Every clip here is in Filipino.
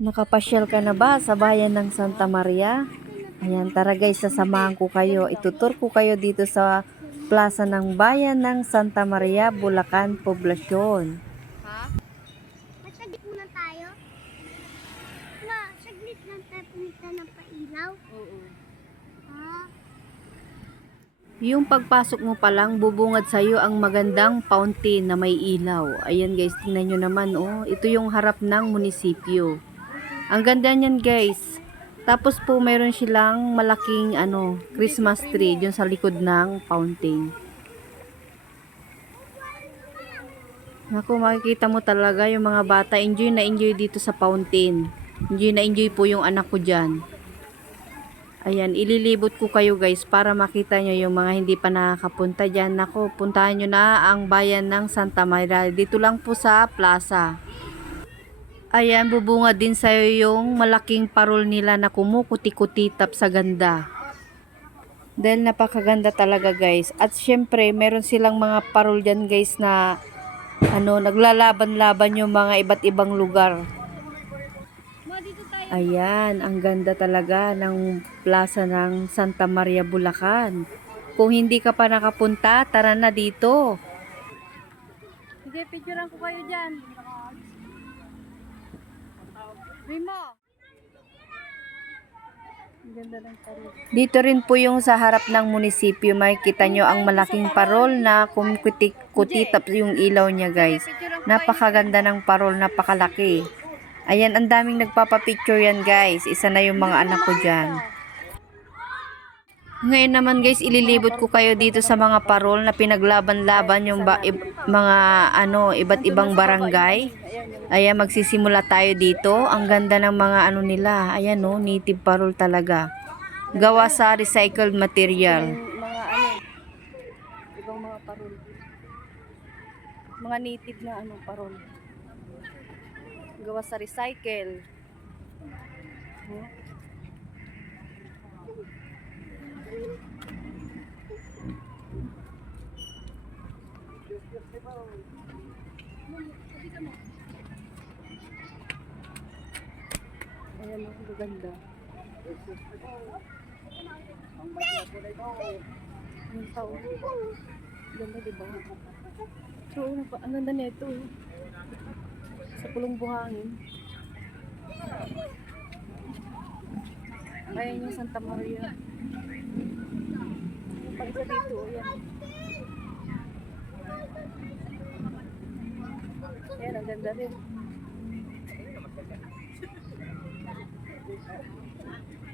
Nakapasyal ka na ba sa bayan ng Santa Maria? Ayan, tara guys, sasamahan ko kayo. Itutur ko kayo dito sa plaza ng bayan ng Santa Maria, Bulacan, Poblacion. Masaglit muna tayo. Ma, saglit lang tayo pumunta ng pailaw. Oo. Ha? Yung pagpasok mo pa lang, bubungad sa'yo ang magandang fountain na may ilaw. Ayan guys, tingnan nyo naman oh. Ito yung harap ng munisipyo. Ang ganda niyan guys. Tapos po mayroon silang malaking ano, Christmas tree dyan sa likod ng fountain. Naku, makikita mo talaga yung mga bata. Enjoy na enjoy dito sa fountain. Enjoy na enjoy po yung anak ko dyan. Ayan, ililibot ko kayo guys para makita nyo yung mga hindi pa nakakapunta dyan. Nako, puntahan nyo na ang bayan ng Santa Maria. Dito lang po sa plaza. Ayan, bubunga din sa'yo yung malaking parol nila na kumukuti-kutitap sa ganda. Dahil napakaganda talaga guys. At syempre, meron silang mga parol dyan guys na ano, naglalaban-laban yung mga iba't ibang lugar. Ayan, ang ganda talaga ng plaza ng Santa Maria, Bulacan. Kung hindi ka pa nakapunta, tara na dito. Sige, picturean ko kayo dyan. Rimo. Dito rin po yung sa harap ng munisipyo, makikita nyo ang malaking parol na kumkutitap yung ilaw niya guys. Napakaganda ng parol, napakalaki. Ayan, ang daming nagpapapicture yan guys. Isa na yung mga anak ko dyan. Ngayon naman guys, ililibot ko kayo dito sa mga parol na pinaglaban-laban yung ba, ib- mga ano, iba't ibang barangay. Ayan, magsisimula tayo dito. Ang ganda ng mga ano nila. Ayan no, native parol talaga. Gawa sa recycled material. Mga ano, ibang mga parol. Mga native na ano, parol. Gawa sa recycle. Hmm? Ang gaganda. Ang tao. Ganda diba? So, ano? Ang ganda nito. Sa pulong buhangin. Ayan yung Santa Maria. Yung pa isa dito, ayan. Ayan, ang ganda rin.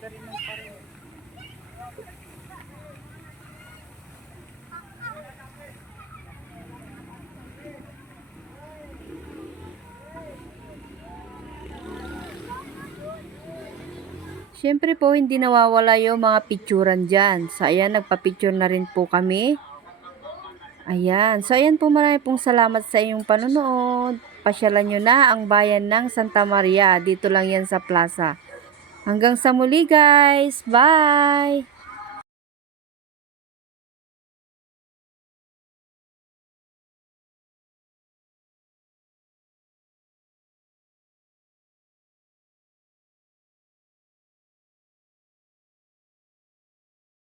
ganda rin ng parin. Siyempre po, hindi nawawala yung mga picturan dyan. So, ayan, nagpa-picture na rin po kami. Ayan. So, ayan po, marami pong salamat sa inyong panonood. Pasyalan nyo na ang bayan ng Santa Maria. Dito lang yan sa plaza. Hanggang sa muli, guys. Bye!